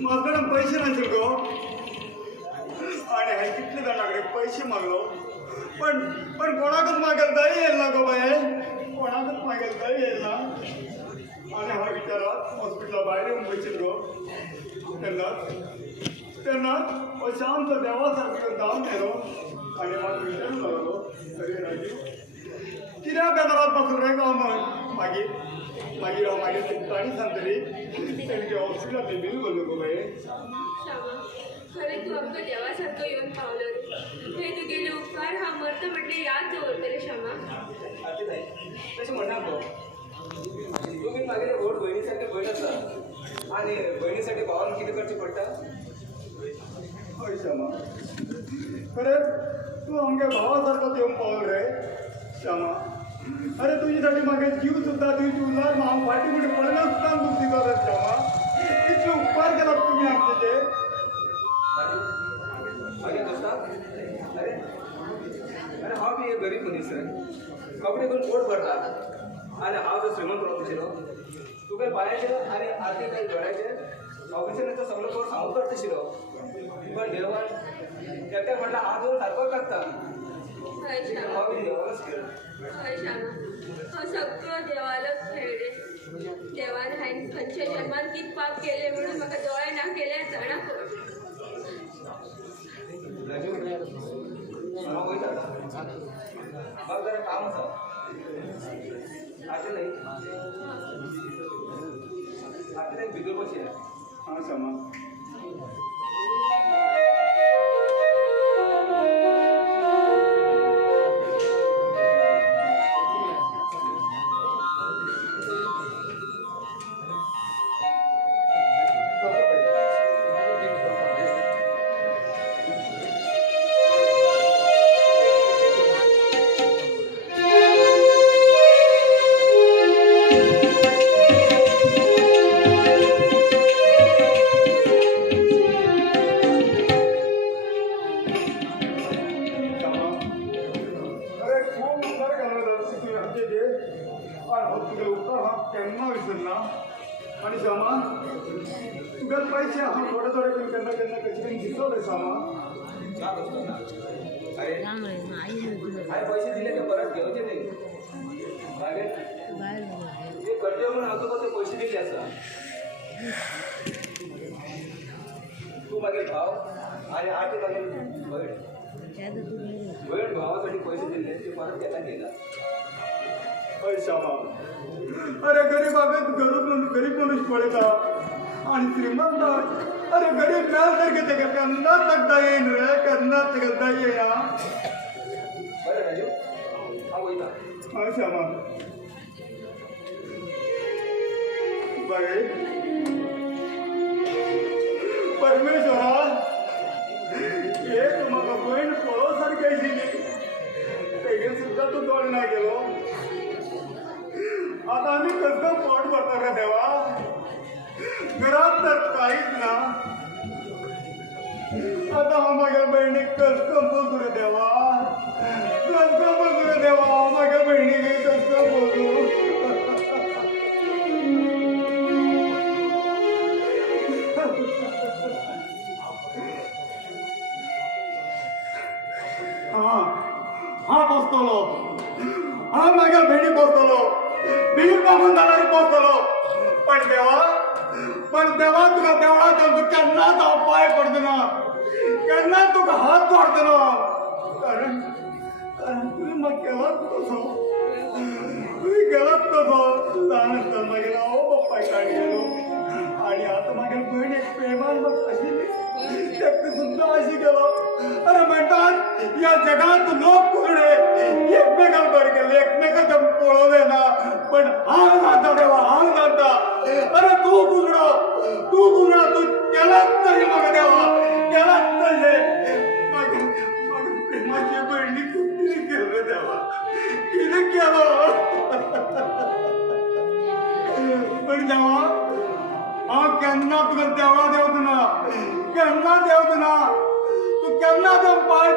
माझ्याकडे पैसे नसेल गो आणि हाय कितले जाणाकडे पैसे मागलो पण पण कोणाकच मागेल तरी येईल ना गो बाय कोणाकच मागेल तरी येईल ना आणि हा विचारात हॉस्पिटला बाहेर येऊन बसेल गो त्यांना शांत देवासारखं जाऊन गेलो आणि मला विचारून लागलो तरी राजू कित्याक बेजारात बसून रे का मग मागीर मागीर ताणी सांगतली तेणें हॉस्पिटलांत बिल बोल्लो गो बाये खरें तूं आमकां देवासारको येवन पावलो रे हे तुगेले उपकार हांव मरता म्हटलें याद दवरतलें श्यामा तशें म्हणना गो तूं बीन मागीर व्हड भयणी सारकें भयण आसा आनी भयणी साठी भावान कितें करचें पडटा हय श्यामा खरें तूं आमगे भावा सारको येवन पावलो रे श्यामा अरे तुझे साठी मागे जीव सुद्धा तुझी उल्हार हांव फाटी फुटी पडना सुद्दां तूं दिलो रे श्यामा कितले उपकार केला तुमी आमचे मागीर दोस्ता अरे अरे हांव बी एक गरीब मनीस रे कपडे करून पोट भरता आनी हांव जर श्रीमंत रावता आशिल्लो तुगे पांयाचे आनी आर्थिक काही दोळ्याचे ऑपरेशनाचो सगळो कोर्स हांव करता आशिल्लो पण देवान एकट्याक म्हटल्यार हांव धरून सारको काडटा हय श्यामा हांव बी देवानच खेळ हय श्यामा हो सगळो देवालोच खेळ रे देवान हांवें खंयच्या जन्मान कितें पाप केलें म्हणून म्हाका दोळे ना केले जाणा पड राजू हांव वयता म्हाका जरा काम आसा आतां न्ही आतां भितर बसया हां श्यामा आणि श्यामा तुगेले पैसे हांव थोडे थोडे करून केन्ना केन्ना कशे करून दितो रे श्यामा अरे हांवें पैसे दिले ते परत घेवचे न्ही मागीर ते कर्जे म्हणून हांव तुका ते पैसे दिले आसा तूं मागीर भाव आनी आठ मागीर भयण भावा साठी पैसे दिले ते परत घेता घेता हय श्यामा अरे गरीब मनुष्य पळयता आणि श्रीमंत अरे गरीब मेल सारखे तेका केन्नाच तकता येईन रे केन्नाच तेका येया बरें राजू हांव वयता हय श्यामा बाये परमेश्वरा एक म्हाका भयण पळोव सारकी आशिल्ली तेगे सुद्दां तूं तोड ना गेलो आता आम्ही कसं पोट भरता का देवा घरात तर काहीच ना आता हांव म्हागे भयणीक कसं बोलू रे देवा कसं बोलू रे देवा म्हागे भयणीक कसं बोलू हा पोसतलो हा म्हागे भयणी पोसतलो भीक मागून जाणारी पोचलो पण देवा तुका देवळात तू केन्नाच हांव पांय पडचो ना केन्नाच तुका हात जोडचो ना कारण तुवें म्हाका केलाच तसो तुवें केलाच तसो ल्हान आसतना मागीर हांव बापाय काडी गेलो आनी आतां मागीर भयण एक प्रेमान म्हाका आशिल्ली तेका सुद्दां अशी गेलो अरे म्हणटात ह्या जगात लोक कुगडे एकमेकाक बरें केले एकमेकाक पळोवले ना पण हांव जाता देवा हांव जाता अरे तूं कुगडो तूं केलाच तशें म्हाका देवा केलाच तशें मागीर गेलो पण देवा हांव केन्ना तुका देवळा देवतना केन्ना देवतना तूं केन्ना तो पांय